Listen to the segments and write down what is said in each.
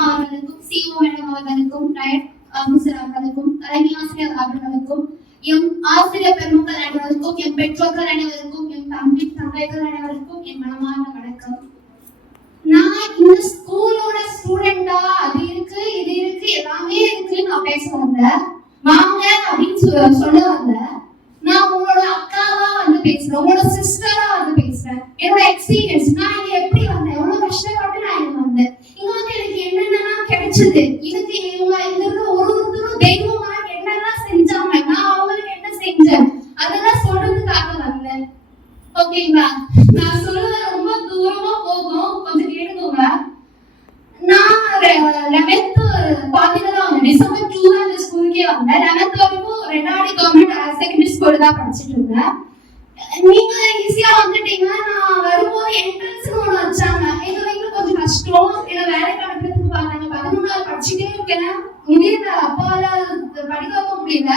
அம்மா அவர்களுக்கும் CO madam அவர்களுக்கும் டயட் ஆபீசர் அவர்களுக்கும் தலைமை ஆசிரியர் அவர்களுக்கும் எம் ஆசிரியர் பெருமக்கள் அனைவருக்கும் எம் பெற்றோர்கள் அனைவருக்கும் எம் தம்பி தங்கைகள் அனைவருக்கும் என் மனமார்ந்த வணக்கம். நான் இந்த ஸ்கூலோட ஸ்டூடெண்டா அது இருக்கு இது இருக்கு எல்லாமே இருக்கு நான் பேச வந்தேன். வாங்க அப்படின்னு சொல்ல வந்தேன். நான் உங்களோட அக்காவா வந்து பேசுறேன், உங்களோட சிஸ்டரா வந்து பேசுறேன். என்னோட எக்ஸ்பீரியன்ஸ் நான் இங்க எப்படி வந்தேன், எவ்வளவு கஷ்டப்பட்டு நான் இங்க வந்தேன். இங்க வந்து எனக்கு என்னென்னலாம் கிடைச்சது, இதுக்கு இவங்க இங்க இருக்க ஒருத்தரும் தெய்வமா என்னெல்லாம் செஞ்சாங்க, நான் அவங்களுக்கு என்ன செஞ்சேன் அதெல்லாம் சொல்றதுக்காக வந்தேன். ஓகேங்களா? நான் சொல்றது ரொம்ப தூரமா போகும், கொஞ்சம் கேட்டுக்கோங்க. நான் 11th பாத்தீங்கன்னா டிசம்பர் 2 அந்த ஸ்கூலுக்கே வந்தேன். 11th வரைக்கும் ரெண்டாடி கவர்மெண்ட் ஹையர் செகண்டரி ஸ்கூல் தான் படிச்சுட்டு இருந்தேன். நீங்க ஈஸியா வந்துட்டீங்க. நான் வரும்போது என்ட்ரன்ஸ் ஒன்று வச்சாங்க. எங்க வீட்டுல கொஞ்சம் கஷ்டம், என்ன வேலைக்கு அனுப்புறதுக்கு பார்த்தாங்க. 11th படிச்சுட்டே இருக்கேன், முடியல, அப்பாவால படிக்க வைக்க முடியல.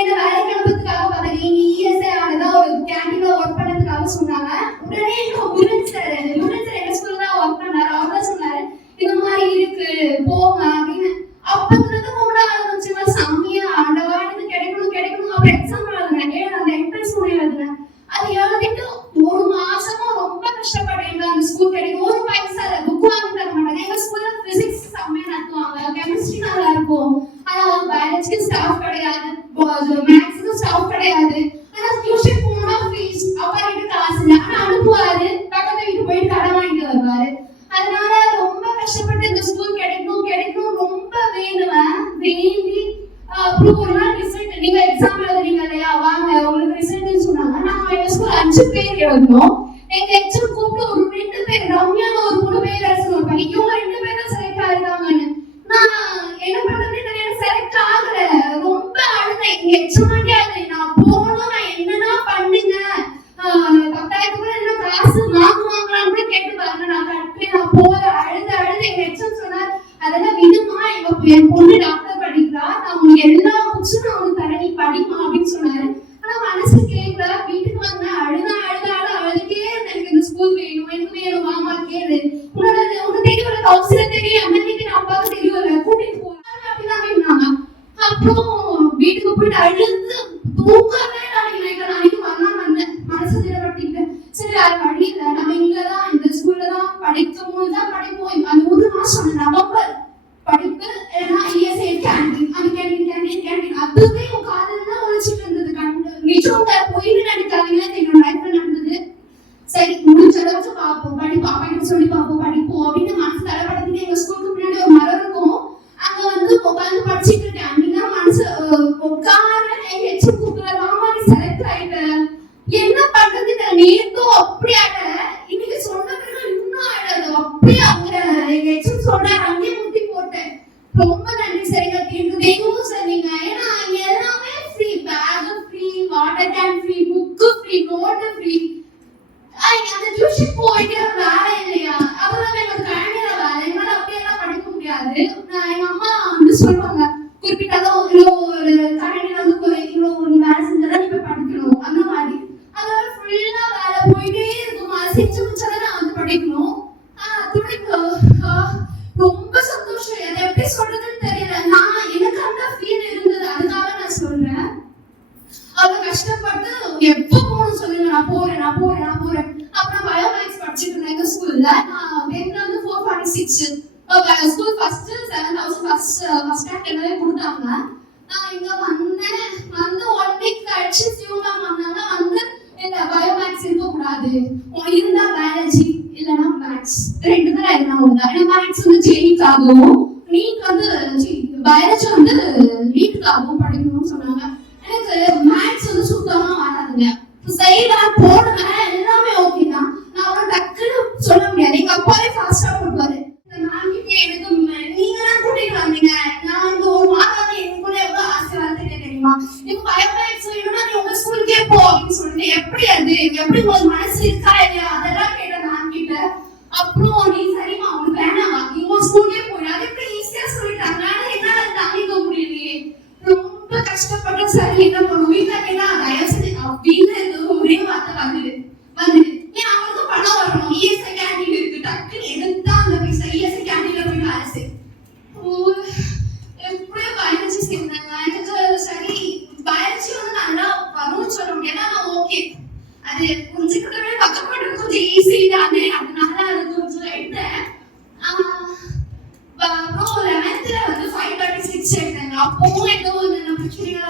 என்ன வேலைக்கு அனுப்புறதுக்காக பார்த்தாங்க. நீங்க இஎஸ்ஐ ஆனதான் ஒரு கேண்டீன்ல ஒர்க் பண்ணதுக்காக சொன்னாங்க. உடனே முருகன் சார் எங்க ஸ்கூல்ல தான் ஒர்க் பண்ணாரு. அவர் தான் சொன்னாரு இந்த மாதிரி இருக்கு போங்க அப்படின்னு. அப்பத்துல கூட ஆரம்பிச்சுமா சாமியா ஆண்டவா இது கிடைக்கணும் கிடைக்கணும். அப்ப எக்ஸாம் எழுதுனேன், அந்த என்ட்ரன்ஸ் எழுதுனேன். அது எழுதிட்டு ஒரு மாசமா ரொம்ப கஷ்டப்பட்டேன். அந்த ஸ்கூல் கிடைக்கும் ஒரு பைசா புக் வாங்கி தர மாட்டாங்க. எங்க ஸ்கூல்ல பிசிக்ஸ் செம்மையா நடத்துவாங்க, கெமிஸ்ட்ரி நல்லா இருக்கும். ஆனா பயாலஜிக்கு ஸ்டாஃப் கிடையாது, மேத்ஸ்க்கு ஸ்டாஃப் கிடையாது. ஆனா டியூஷன் போனா ஃபீஸ், அப்பா கிட்ட காசு இல்லை, ஆனா அனுப்புவாரு. பக்கத்து வீட்டு போயிட்டு கடன் வாங்கிட்டு வருவாரு. அதனால ரொம்ப கஷ்டப்பட்டு இந்த ஸ்கூல் கிடைக்கும் கிடைக்கும் ரொம்ப வேணுவேன் வேண்டி. அப்புறம் ஒரு நாள் ரிசல்ட், நீங்க எக்ஸாம் எழுதுறீங்க இல்லையா, வாங்க உங்களுக்கு ரிசல்ட்னு சொன்னாங்க. நாங்க எங்க ஸ்கூல் 5 பேர் எழுதணும். எங்க எக்ஸாம் கூப்பிட்டு ஒரு 2 பேர் ரம்யான்னு ஒரு 3 பேர் எழுதணும். ஒரு பையன், இவங்க 2 பேர் தான் செலக்ட் ஆயிருக்காங்கன்னு. நான் என்ன பண்றதுன்னு எனக்கு செலக்ட் ஆகல. ரொம்ப அழுதேன். எங்க எக்ஸாம் ஆகியாது, நான் போகணும், நான் என்னன்னா பண்ணுங்க, 10,000 என்ன காசு வாங்குவாங்களான்னு கூட கேட்டு பாருங்க, நான் கட்டுறேன், நான் போறேன். அழுது எங்க எக்ஸாம் சொன்னார் அதெல்லாம் விடுமா, என் பொண்ணு டாக்டர் படிக்கிறா, நான் உங்களுக்கு எல்லா புக்ஸும் நான் உங்களுக்கு தரேன், நீ படிமா அப்படின்னு சொன்னாரு. ஆனா மனசு கேட்கல. வீட்டுக்கு வந்தேன், அழுதுட்டே எனக்கு இந்த ஸ்கூல் வேணும், எனக்கு வேணும், மாமா கேளு, உனக்கு தெரியும், கவுன்சிலர் தெரியும், எம்எல்ஏ தெரியும், அப்பாவுக்கு தெரியும், கூட்டிட்டு போறாங்க அப்படிதான் வேணாங்க. அப்புறம் வீட்டுக்கு போயிட்டு அழுது தூக்கவே நாளைக்கு வரலாம் வந்தேன். மனசு திடப்பட்டுக்கிட்டேன். சரி அது வழி இல்லை, நம்ம இங்கதான் இந்த ஸ்கூல்ல தான் படிக்கும் போதுதான் படிப்போம். அந்த ஒரு மாசம் நவம்பர் படிப்பு இஎஸ்ஐ கேண்டீன், அந்த கேண்டீன் அதுவே உன் காதல் தான் ஒழிச்சிட்டு இருந்தது. நிஜம் போயின்னு நினைக்காதீங்க, என்னோட லைஃப்ல நடந்தது. சரி முடிஞ்ச அளவுக்கு பார்ப்போம், படிப்போம், அப்பா கிட்ட சொல்லி பார்ப்போம், படிப்போம் அப்படின்னு மனசு தலைப்படுத்திட்டு எங்க ஸ்கூலுக்கு முன்னாடி ஒரு மரம் இருக்கும், அங்க வந்து உட்காந்து படிச்சுட்டு இருக்கேன். அப்படின்னா மனசு உட்கார எங்க எச்சு கூப்பிடுறாமா, நீ செலக்ட் ஆயிட்ட, என்ன பண்றது நேர்த்தும் அப்படியே இன்னைக்கு சொன்ன பிறகு இன்னும் ஆயிடாது. அப்படியே அவங்க எங்க எச்சு சொல்றாரு, அங்கேயே முட்டி போட்டேன். ரொம்ப நன்றி. சரிங்க தெய்வம் சொன்னீங்க. ஏன்னா இங்க எல்லாமே free, bag free, water can free, book free, note free. அந்த டியூஷன் போயிட்டு வேலை இல்லையா, அதெல்லாம் எனக்கு கழனிற வேலை, என்னால அப்படியெல்லாம் படிக்க முடியாது. எங்க அம்மா வந்து சொல்லுவாங்க, குறிப்பிட்டதான் ஒரு கழனில வந்து இவ்வளவு நீ வேலை செஞ்சாதான் நீ போய் படிக்கணும் அந்த மாதிரி. அதோட ஃபுல்லா வேலை போயிட்டே இருக்குமா, செஞ்சு முடிச்சாதான் நான் வந்து படிக்கணும். ரொம்ப சந்தோஷம். அதை எப்படி சொல்றதுன்னு தெரியல. நான் எனக்கு அந்த ஃபீல் இருந்தது, அதுக்காக நான் சொல்றேன். அவ்வளவு கஷ்டப்பட்டு எப்ப போகணும் சொல்லுங்க, நான் போறேன். அப்புறம் பயோமேக்ஸ் படிச்சுட்டு இருந்தேன் எங்க ஸ்கூல்ல. நான் 10th வந்து 446 ஸ்கூல் ஃபர்ஸ்ட் 7,000 ஃபர்ஸ்ட் ரேங்க் எல்லாமே கொடுத்தாங்க. நான் இங்க வந்து 1 வீக் கழிச்சு சிவமா வந்தாங்க. வந்து இல்ல பயோமேக்ஸ் இருக்க கூடாது, இருந்தா பயாலஜி இல்லைன்னா மேக்ஸ், 2 தான் இருந்தா. மேக்ஸ் வந்து ஜெயிக்காகவும், நீட் வந்து பயாலஜி வந்து நீட்டுக்காகவும் படிக்கணும்னு சொன்னாங்க. எனக்கு மேக்ஸ் வந்து சுத்தமா வராதுங்க. சைடா போடுவேன், எல்லாமே ஓகே தான். நான் அவரை டக்குன்னு சொல்ல முடியாது. எங்க அப்பாவே ஃபாஸ்டா போடுவாரு. எனக்கு நீங்க தான் கூட்டிட்டு வந்தீங்க, நான் இந்த ஒரு மாதம் வந்து எனக்குள்ள எவ்வளவு ஆசை வளர்த்துட்டேன் தெரியுமா. எனக்கு பயோமேக்ஸ் வேணும்னா நீ உங்க ஸ்கூலுக்கே போ அப்படின்னு சொல்லிட்டு, எப்படி அது எப்படி உங்களுக்கு மனசு இருக்கா இல்லையா அதெல்லாம் கேட்டேன் நான் கிட்ட. அப்புறம் நீ சரிமா உங்களுக்கு வேணாமா, நீங்க ஸ்கூலுக்கே போயிடு, அது எப்படி ஈஸியா சொல்லிட்டாங்க. ஆனா என்னால தாங்கிக்க முடியலையே, ரொம்ப கஷ்டப்பட்டு. சரி என்ன பண்ணுவோம், வீட்டுல கேட்டா தயவு செஞ்சு அப்படின்னு ஒரே வார்த்தை வந்துடு. ஏன் அவங்களுக்கு பணம் வரணும், இஎஸ்ஐ கேண்டீன் இருக்கு, டக்குன்னு எடுத்தா அந்த பைசா இஎஸ்ஐ கேண்டீன்ல போயிட்டு அரசு அது புரிஞ்சுக்கிட்டவே கஷ்டப்பட்டு கொஞ்சம் ஈஸி தானே, அதனால அது கொஞ்சம் எடுத்தேன். அப்புறம் 11th வந்து 536 எடுத்தேங்க. அப்பவும் ஏதோ ஒரு பிரச்சனைகள்